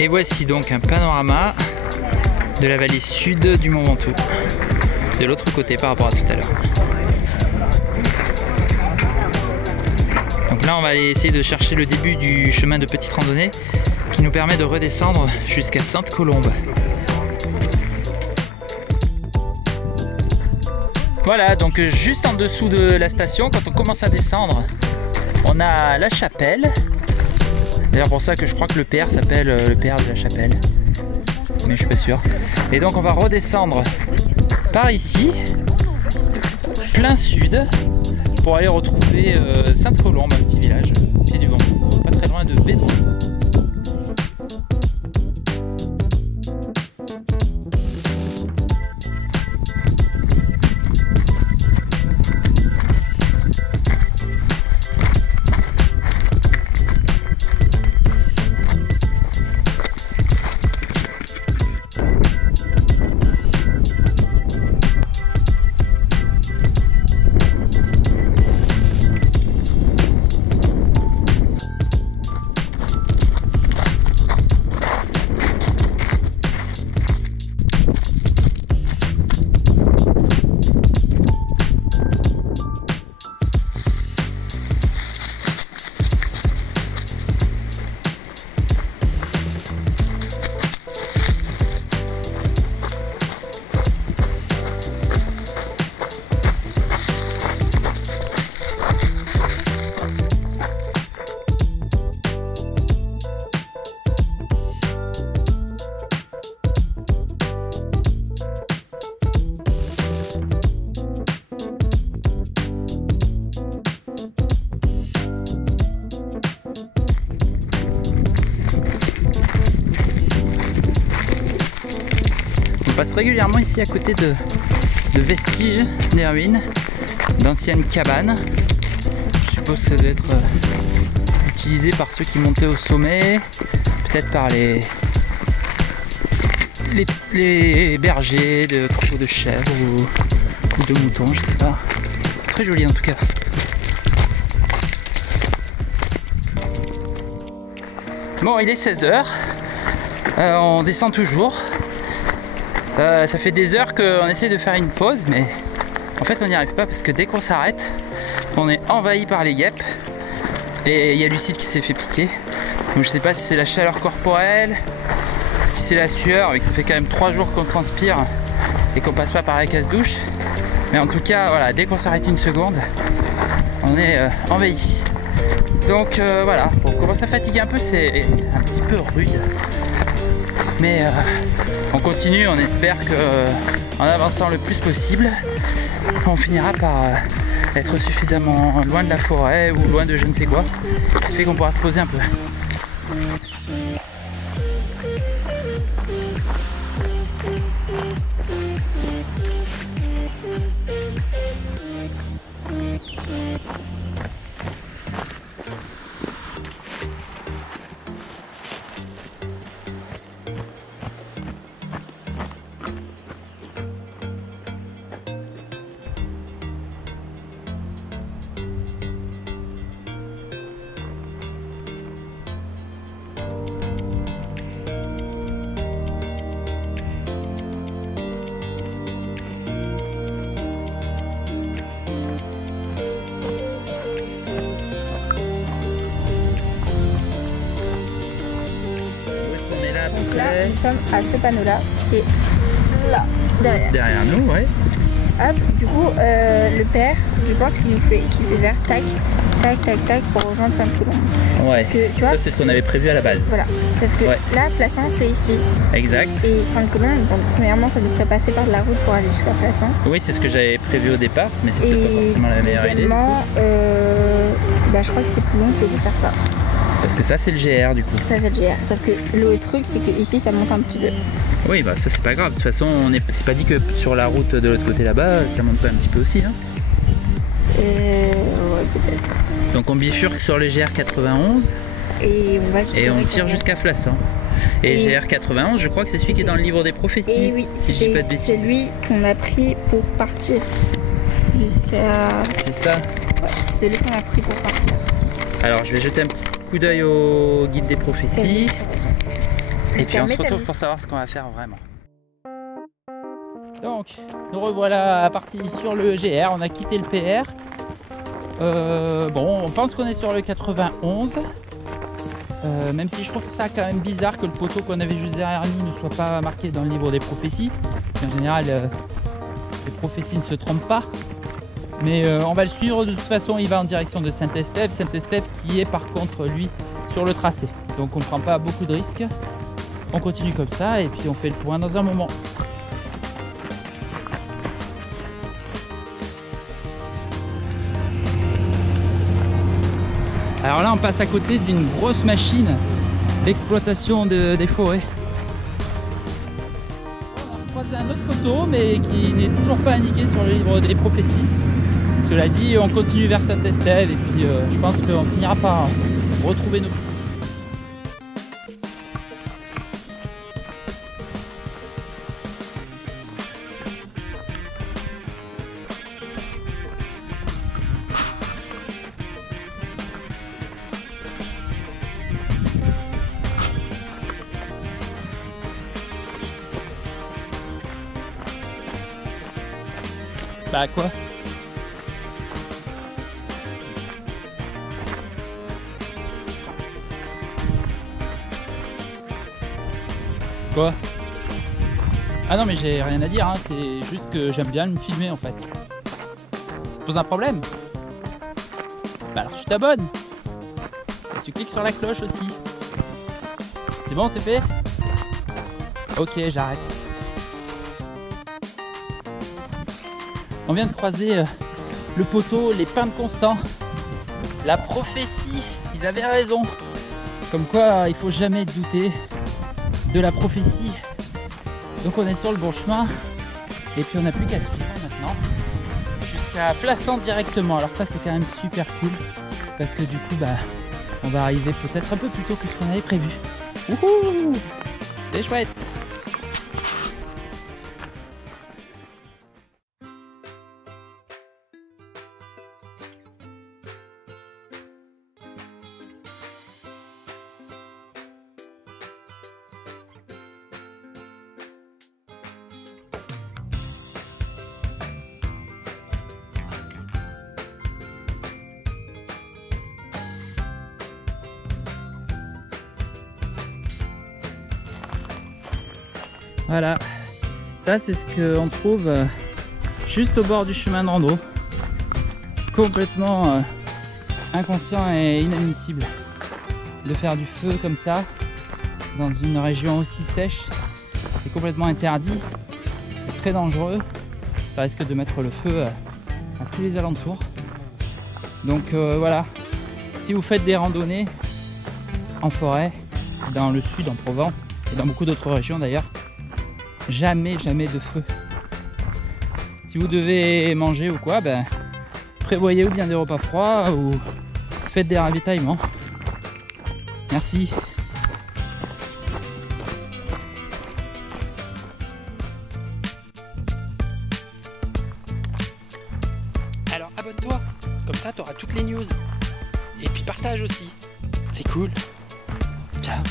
Et voici donc un panorama de la vallée sud du Mont Ventoux, de l'autre côté par rapport à tout à l'heure. Donc là on va aller essayer de chercher le début du chemin de petite randonnée qui nous permet de redescendre jusqu'à Sainte-Colombe. Voilà, donc juste en dessous de la station, quand on commence à descendre, on a la chapelle. D'ailleurs pour ça que je crois que le PR s'appelle le PR de la chapelle. Mais je suis pas sûr. Et donc on va redescendre par ici, plein sud, pour aller retrouver Sainte-Colombe, un petit village au pied du Ventoux, pas très loin de Bédon. On passe régulièrement ici à côté de vestiges, des ruines, d'anciennes cabanes. Je suppose que ça doit être utilisé par ceux qui montaient au sommet, peut-être par les bergers de troupeaux de chèvres ou de moutons, je sais pas. Très joli en tout cas. Bon, il est 16 h, on descend toujours. Ça fait des heures qu'on essaie de faire une pause, mais en fait on n'y arrive pas parce que dès qu'on s'arrête, on est envahi par les guêpes et il y a Lucide qui s'est fait piquer. Donc je sais pas si c'est la chaleur corporelle, si c'est la sueur, mais que ça fait quand même 3 jours qu'on transpire et qu'on passe pas par la casse-douche. Mais en tout cas, voilà, dès qu'on s'arrête une seconde, on est envahi. Donc voilà, on commence à fatiguer un peu, c'est un petit peu rude. Mais on continue, on espère que en avançant le plus possible, on finira par être suffisamment loin de la forêt ou loin de je ne sais quoi, qui fait qu'on pourra se poser un peu. Donc là, nous sommes à ce panneau-là, qui est là, derrière. Derrière nous, ouais. Hop, du coup, le père, je pense qu'il fait vers tac, tac, tac, tac, pour rejoindre Sainte-Colombe. Ouais, que, tu vois, ça c'est ce qu'on avait prévu à la base. Voilà, parce que ouais. là, Plassans, c'est ici. Exact. Et Sainte-Colombe, donc premièrement, ça nous ferait passer par de la route pour aller jusqu'à Plassans. Oui, c'est ce que j'avais prévu au départ, mais c'est peut-être pas forcément la meilleure idée. Deuxièmement, bah, je crois que c'est plus long que de faire ça. Parce que ça c'est le GR du coup. Ça c'est le GR, sauf que le truc c'est que ici ça monte un petit peu. Oui bah ça c'est pas grave, de toute façon c'est pas dit que sur la route de l'autre côté là-bas ça monte pas un petit peu aussi hein. Ouais peut-être. Donc on bifurque sur le GR 91 et on tire jusqu'à Flassan. Et GR 91 je crois que c'est celui qui est dans le livre des prophéties. Et oui, si je dis pas de bêtises. C'est lui qu'on a pris pour partir jusqu'à... C'est ça? Ouais, c'est celui qu'on a pris pour partir. Alors je vais jeter un petit coup d'œil au guide des prophéties. Et puis on se retrouve pour savoir ce qu'on va faire vraiment. Donc, nous revoilà partis sur le GR, on a quitté le PR. Bon, on pense qu'on est sur le 91. Même si je trouve ça quand même bizarre que le poteau qu'on avait juste derrière nous ne soit pas marqué dans le livre des prophéties. En général, les prophéties ne se trompent pas. Mais on va le suivre, de toute façon il va en direction de Saint-Estève. Saint-Estève qui est par contre lui sur le tracé. Donc on ne prend pas beaucoup de risques. On continue comme ça et puis on fait le point dans un moment. Alors là on passe à côté d'une grosse machine d'exploitation des forêts. On a croisé un autre poteau mais qui n'est toujours pas indiqué sur le livre des prophéties. Cela dit, on continue vers Saint-Estève et puis je pense qu'on finira par retrouver nos petits. Bah quoi? Quoi? Ah non mais j'ai rien à dire, hein. C'est juste que j'aime bien me filmer en fait. Ça te pose un problème? Bah alors tu t'abonnes. Tu cliques sur la cloche aussi. C'est bon, c'est fait? Ok, j'arrête. On vient de croiser le poteau, les pins de Constant. La prophétie, ils avaient raison. Comme quoi, il faut jamais douter de la prophétie. Donc on est sur le bon chemin. Et puis on n'a plus qu'à suivre maintenant jusqu'à Flassan directement. Alors ça c'est quand même super cool. Parce que du coup, bah, on va arriver peut-être un peu plus tôt que ce qu'on avait prévu. Wouhou! C'est chouette! Voilà, ça c'est ce qu'on trouve juste au bord du chemin de rando. Complètement inconscient et inadmissible de faire du feu comme ça dans une région aussi sèche. C'est complètement interdit, c'est très dangereux. Ça risque de mettre le feu à tous les alentours. Donc voilà, si vous faites des randonnées en forêt, dans le sud, en Provence et dans beaucoup d'autres régions d'ailleurs, jamais de feu. Si vous devez manger ou quoi, ben, prévoyez ou bien des repas froids ou faites des ravitaillements. Merci. Alors abonne-toi, comme ça tu auras toutes les news. Et puis partage aussi. C'est cool. Ciao.